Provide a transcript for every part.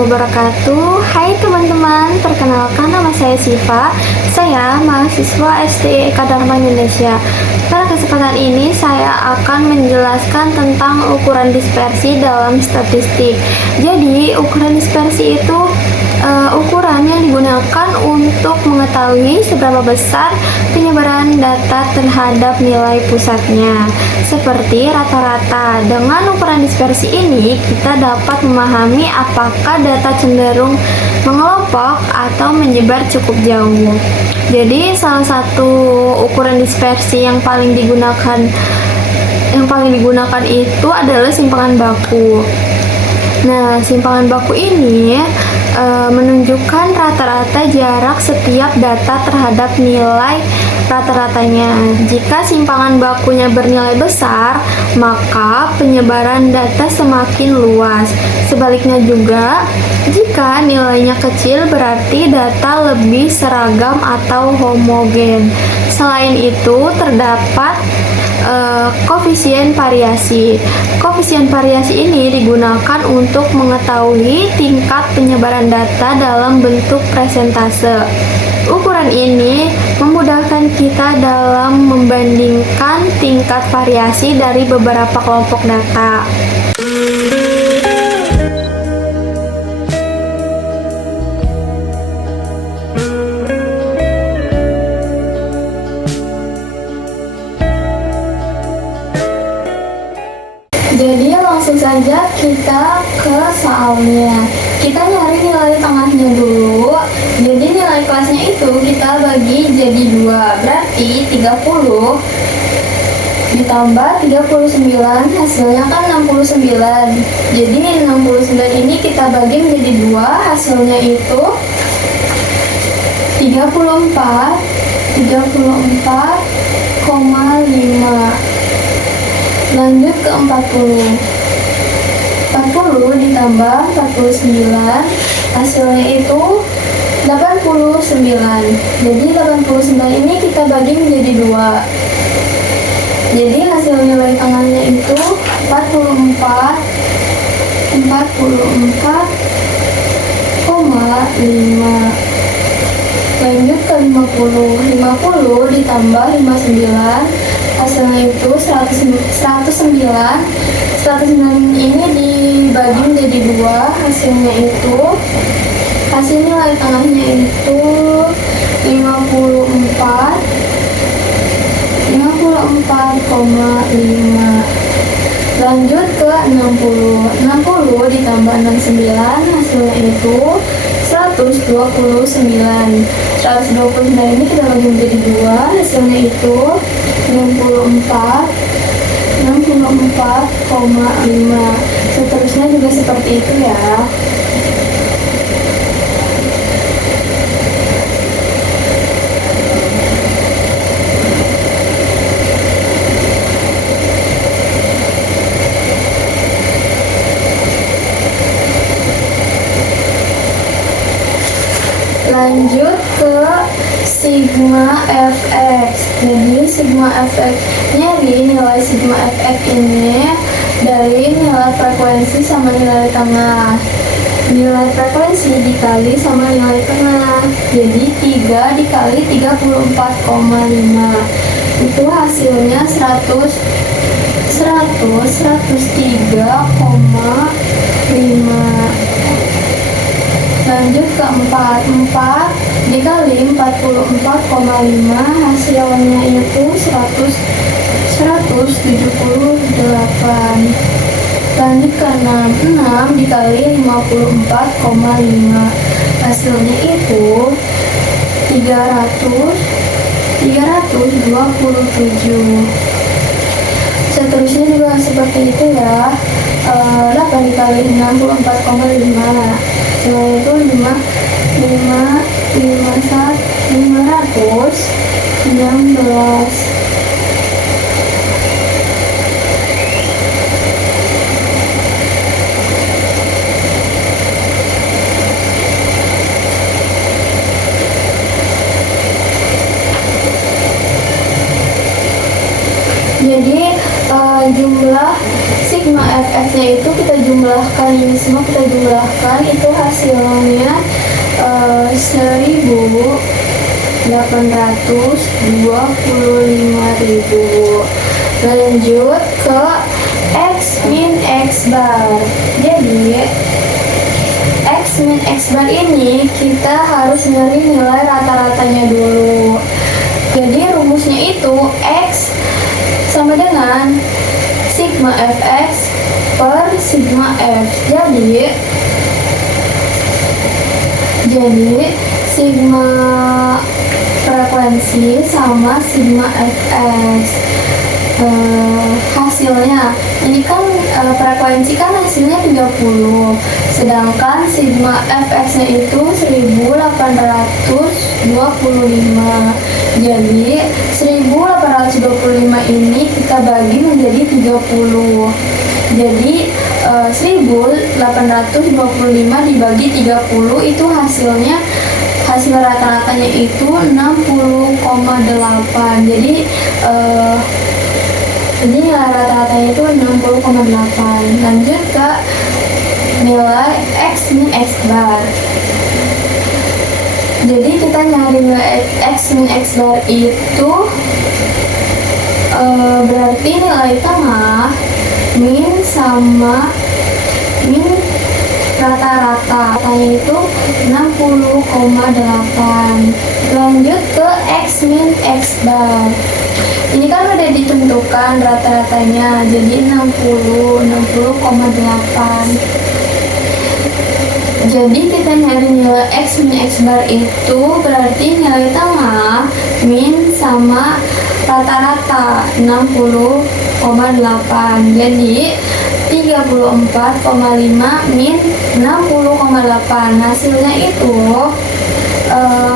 wabarakatuh. Hai teman-teman, perkenalkan nama saya Siva. Saya mahasiswa STI Eka Dharma Indonesia. Pada kesempatan ini saya akan menjelaskan tentang ukuran dispersi dalam statistik. Jadi, ukuran dispersi itu ukuran yang digunakan untuk mengetahui seberapa besar penyebaran data terhadap nilai pusatnya, seperti rata-rata. Dengan ukuran dispersi ini, kita dapat memahami apakah data cenderung mengelompok atau menyebar cukup jauh. Jadi, salah satu ukuran dispersi yang paling digunakan itu adalah simpangan baku. Nah, simpangan baku ini menunjukkan rata-rata jarak setiap data terhadap nilai rata-ratanya. Jika simpangan bakunya bernilai besar, maka penyebaran data semakin luas. Sebaliknya juga, jika nilainya kecil berarti data lebih seragam atau homogen. Selain itu, terdapat koefisien variasi. Koefisien variasi ini digunakan untuk mengetahui tingkat penyebaran data dalam bentuk persentase. Ukuran ini memudahkan kita dalam membandingkan tingkat variasi dari beberapa kelompok data. Jadi langsung saja kita ke soalnya. Kita nyari nilai tengahnya dulu. Jadi nilai kelasnya itu kita bagi jadi 2. Berarti 30 ditambah 39 hasilnya kan 69. Jadi 69 ini kita bagi menjadi 2, hasilnya itu 34,5. Lanjut ke 40. 40 ditambah 49, hasilnya itu 89. Jadi 89 ini kita bagi menjadi 2. Jadi hasil nilai tengahnya itu 44,5. Lanjut ke 50. 50 ditambah 59, hasilnya itu 109. 109 ini dibagi menjadi 2, hasilnya itu hasil nilai tengahnya itu 54,5. Lanjut ke 60. 60 ditambah 69, hasilnya itu 129. 129 ini kita bagi menjadi 2, hasilnya itu 64,5. Seterusnya juga seperti itu ya. Lanjut ke sigma fx. Jadi sigma fx, nyari nilai sigma fx ini dari nilai frekuensi sama nilai tengah. Nilai frekuensi dikali sama nilai tengah. Jadi 3 dikali 34,5. Itu hasilnya 103,5. Lanjut ke 4. 4 dikali 44,5, hasilnya itu 178. Lanjut ke 6. 6 dikali 54,5, hasilnya itu 327. Seterusnya juga seperti itu ya. 8 dikali 64,5, hasilnya itu 516. Jadi jumlah sigma fx-nya itu kita jumlahkan, ini semua kita jumlahkan, itu hasilnya 1.825.000. Lanjut ke x min x bar. Jadi x min x bar ini kita harus nyari nilai rata-ratanya dulu. Jadi rumusnya itu x sama dengan sigma fx per sigma f. Jadi sigma frekuensi sama sigma fx. Hasilnya ini kan frekuensi kan hasilnya 30, sedangkan sigma fx nya itu 1825. Jadi 1825 ini kita bagi menjadi 30. Jadi 1825 dibagi 30 itu hasilnya, hasil rata-ratanya itu 60,8. Jadi ini rata-ratanya itu 60,8. Lanjut ke nilai x min x bar. Jadi kita nyari nilai x min x bar itu berarti nilai tengah min sama min rata-rata itu 60,8. Lanjut ke x min x bar. Ini kan udah ditentukan rata-ratanya, jadi 60,8. Jadi kita nyari nilai x min x bar itu berarti nilai tengah min sama rata-rata 60,8. Jadi 34,5 min 60,8. Hasilnya itu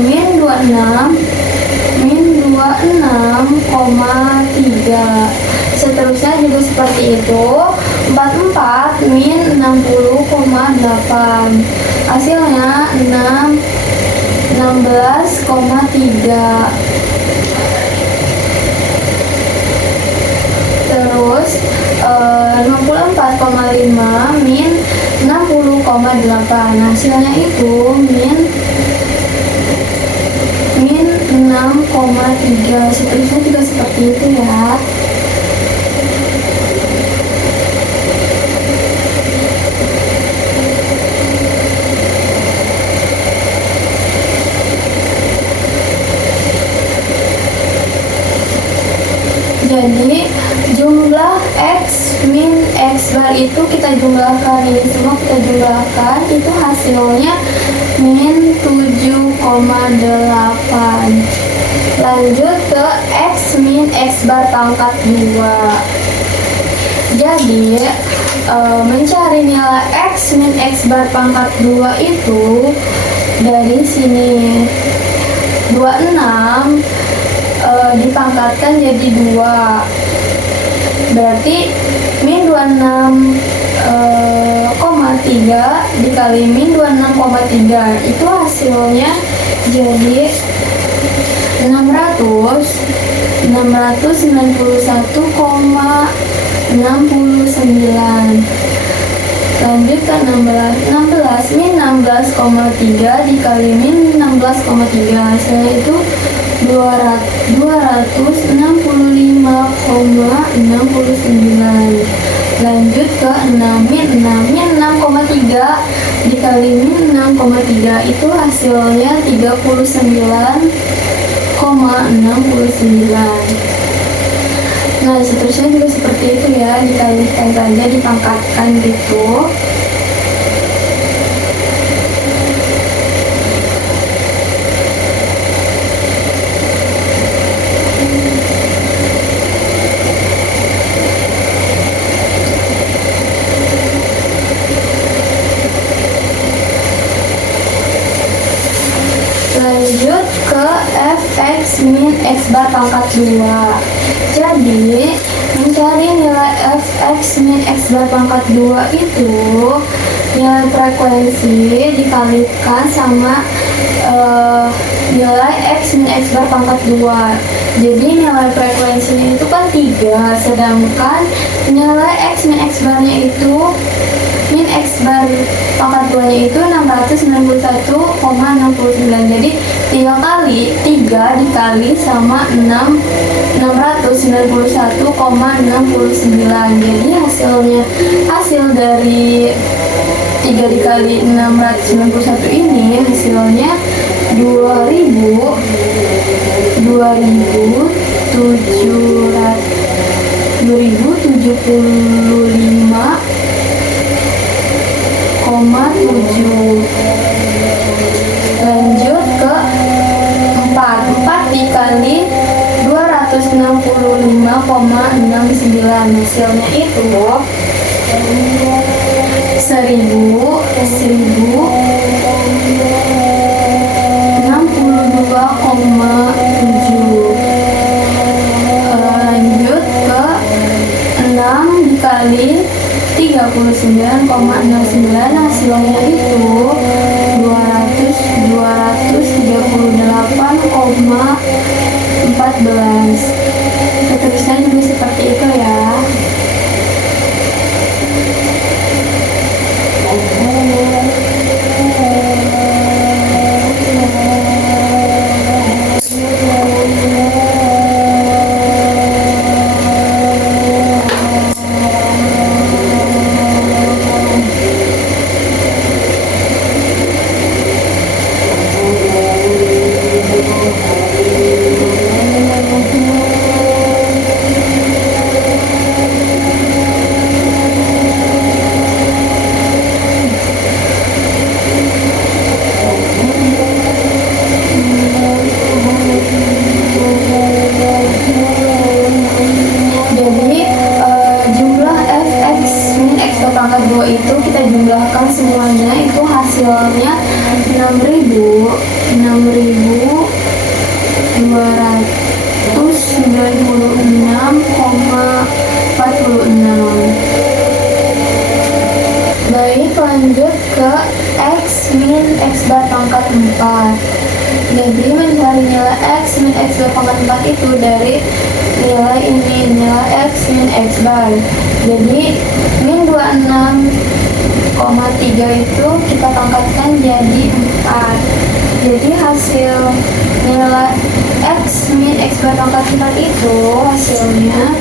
min 26,3. Seterusnya juga seperti itu. 44 min 60,8. Hasilnya 16,3. Terus 64,5 min 60,8. Hasilnya itu min 6,3. Seterusnya juga seperti itu ya. Jadi jumlah x min x bar itu kita jumlahkan, ini semua kita jumlahkan, itu hasilnya min 7,8. Lanjut ke x min x bar pangkat 2. Jadi mencari nilai x min x bar pangkat 2 itu dari sini 26 dipangkatkan jadi 2, berarti min 26,3 dikali min 26,3 itu hasilnya jadi 691,69. Lanjut ke 16 min 16,3 dikali min 16,3, hasilnya itu 265,69. Lanjut ke 6 min 6,3 dikali min 6,3 itu hasilnya 39,69. Nah, seterusnya juga seperti itu ya, dikalikan saja, dipangkatkan gitu. Lanjut ke fx min x bar pangkat 2. Jadi mencari nilai fx min x bar pangkat 2 itu nilai frekuensi dikalikan sama nilai x min x bar pangkat 2. Jadi nilai frekuensinya itu kan 3, sedangkan nilai X min X barnya itu min X bar pangkat 2 nya itu 691,69. Jadi 3 dikali sama 691,69. Jadi hasil dari 3 dikali 691 ini hasilnya 2075,7. Lanjut ke 4 dikali 265,69. Hasilnya itu 1062,7. Lanjut ke 6 dikali 39,69. hasilnya itu 238,14. Tulisannya juga seperti itu ya. Pangkat 2 itu kita jumlahkan semuanya, itu hasilnya 6.296,46. Baik, lanjut ke X min X bar pangkat 4. Jadi mencari nilai X min X bar pangkat 4 itu dari nilai ini, nilai X min X bar. Jadi min 26,3 itu kita pangkatkan jadi 4. Jadi hasil nilai X min X bar pangkat 4 itu hasilnya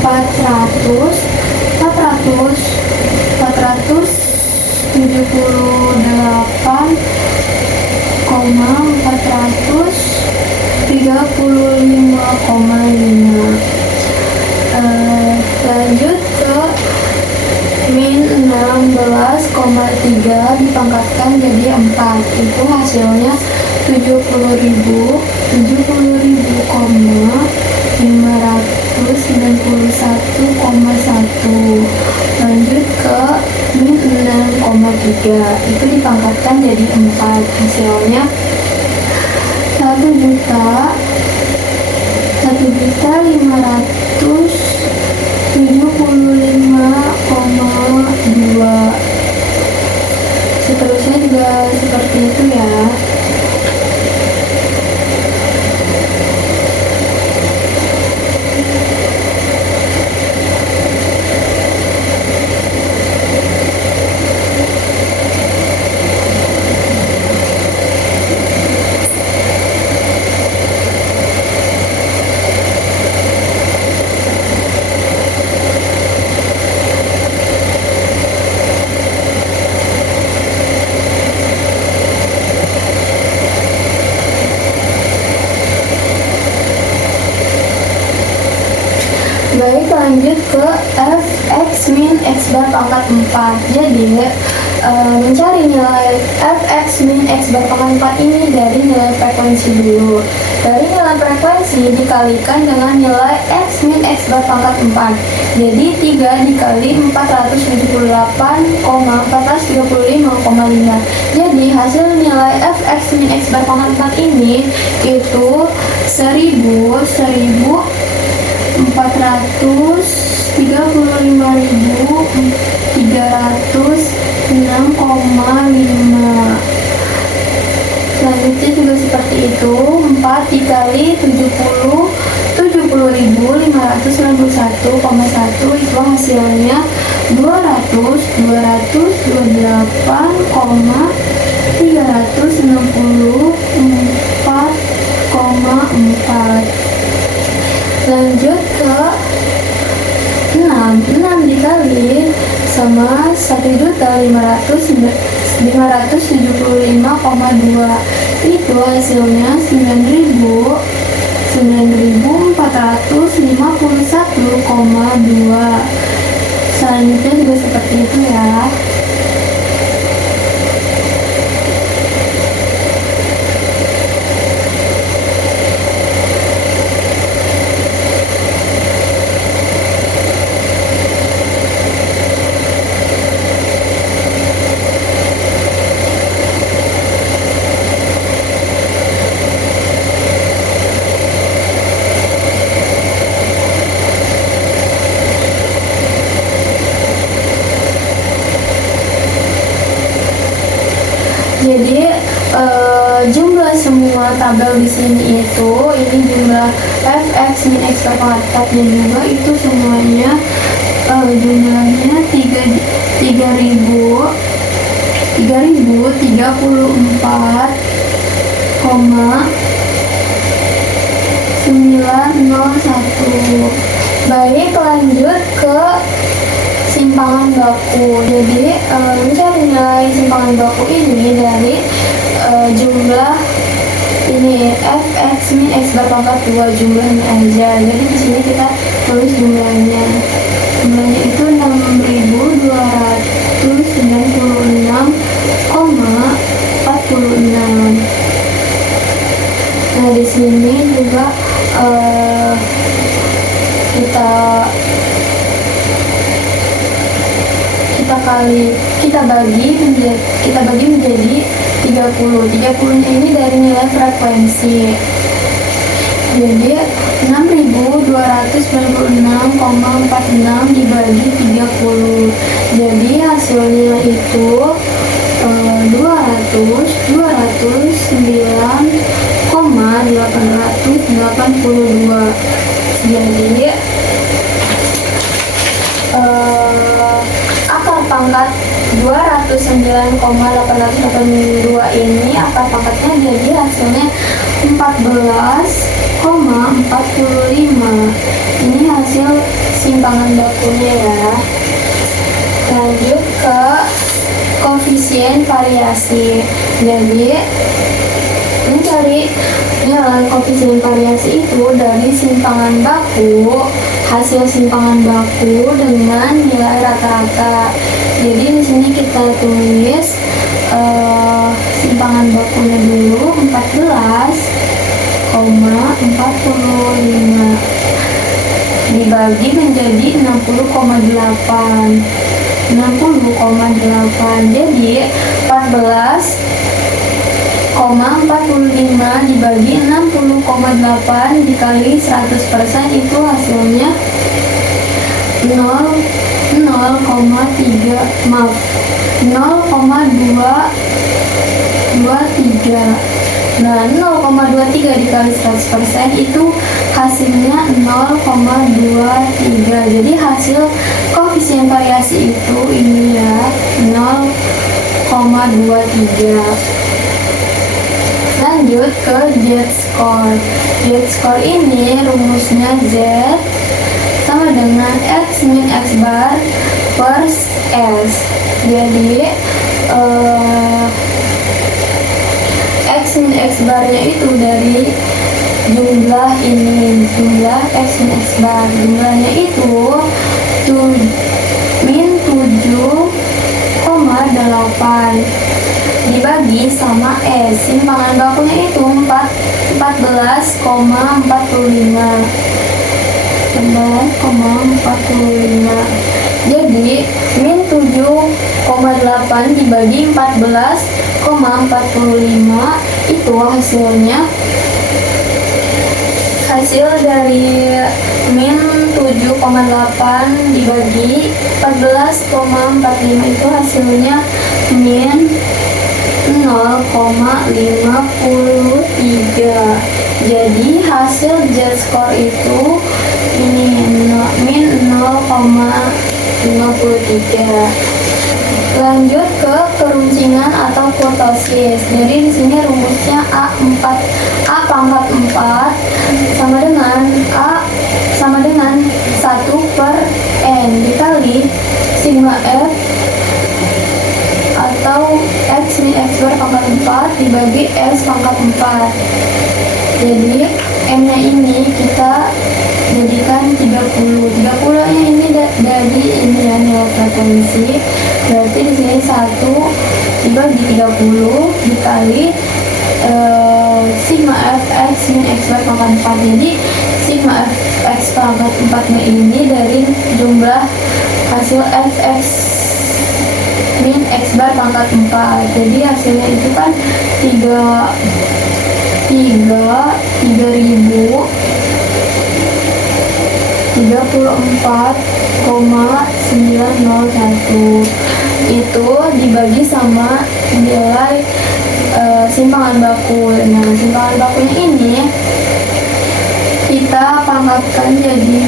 435,5. Lanjut ke min 16,3 dipangkatkan jadi 4, itu hasilnya 70.591,1. Lanjut ke min 6,3, itu dipangkatkan jadi 4, hasilnya 1.575,2. Seterusnya juga seperti itu ya. Baik, lanjut ke fx min x bar pangkat 4. Jadi mencari nilai fx min x bar pangkat 4 ini dari nilai frekuensi dulu. Dari nilai frekuensi dikalikan dengan nilai x min x bar pangkat 4. Jadi 3 dikali 478,435,5. Jadi hasil nilai fx min x bar pangkat 4 ini itu 435.306,5. Selanjutnya juga seperti itu, 4 dikali 70.591,1 itu hasilnya 228,364,4. Lanjut ke 6 dikali sama 1.575,2 itu hasilnya 9.451,2. Selanjutnya juga seperti itu ya. Jadi jumlah semua tabel di sini itu ini jumlah fx min x pangkat 4 dan juga itu semuanya jumlahnya 3034,901. Baik, lanjut ke simpangan baku. Jadi mencari nilai simpangan baku ini dari jumlah ini fx min x berpangkat 2 jumlahnya aja. Jadi di sini kita tulis jumlahnya. Jumlahnya itu 6.296,46. Nah, di sini juga kita bagi menjadi 30. 30 ini dari nilai frekuensi. Jadi 6.296,46 dibagi 30. Jadi hasilnya itu 209,882. Jadi akar pangkat 209,882 ini akar pangkatnya jadi hasilnya 14,45. Ini hasil simpangan bakunya ya. Lanjut ke koefisien variasi. Jadi mencari nilai koefisien variasi itu dari simpangan baku, hasil simpangan baku dengan nilai rata-rata. Jadi di sini kita tulis simpangan bakunya dulu 14,45 dibagi menjadi 60,8. Jadi 14,45 dibagi 60,8 dikali 100% itu hasilnya 0,23. Nah, 0,23 dikali 100% itu hasilnya 0,23. Jadi hasil koefisien variasi itu ini ya, 0,23. Lanjut ke z-score. Z-score ini rumusnya Z sama dengan x min x bar per S. Jadi x min x barnya itu dari jumlah ini, jumlah x min x bar. Jumlahnya itu min 7,8 dibagi sama S. Simpangan bakunya itu 14,45. Jadi min 7,8 dibagi 14,45 itu hasil dari min 7,8 dibagi 14,45 itu hasilnya min 0,53. Jadi hasil z-score itu ini min 0,53. Lanjut ke keruncingan atau kurtosis. Jadi di sini rumusnya A pangkat 4 sama dengan 1/n dikali sigma f atau x min x bar pangkat 4 dibagi s pangkat 4. Jadi n-nya ini kita jadikan 30. 30 nya ini dari ini ya, nilai frekuensi. Berarti di sini 1 dibagi 30 dikali sigma f x min x bar pangkat 4. Jadi sigma f x pangkat 4 nya ini dari jumlah hasil f x min x bar pangkat 4. Jadi hasilnya itu kan 3034,901 itu dibagi sama nilai simpangan bakul. Nah, simpangan bakulnya ini kita pangkatkan jadi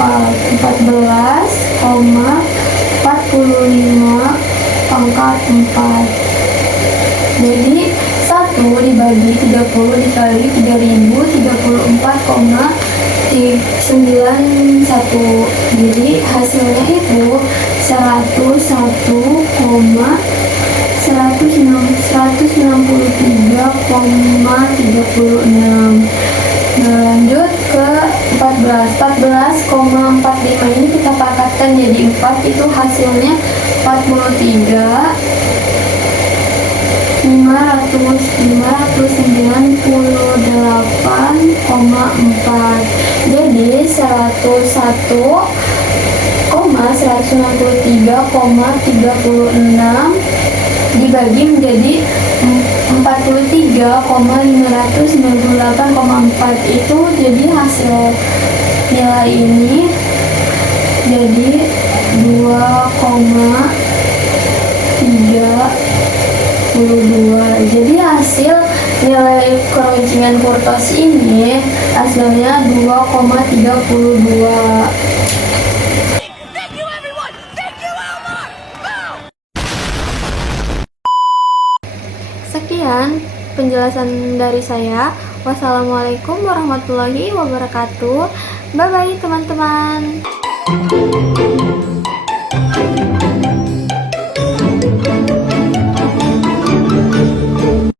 14,45 pangkat 4. Jadi 1 dibagi 30 dikali 3034,901. Jadi hasilnya itu 193,36. Nah, lanjut ke 14,45 ini kita pangkatkan jadi 4, itu hasilnya 598,4. Jadi 101,163,36 dibagi menjadi 43,598,4, itu jadi hasil nilai ini jadi 2,32. Jadi hasil nilai keruncingan kurtos ini hasilnya 2,32. Sekian penjelasan dari saya. Wassalamualaikum warahmatullahi wabarakatuh. Bye bye teman-teman.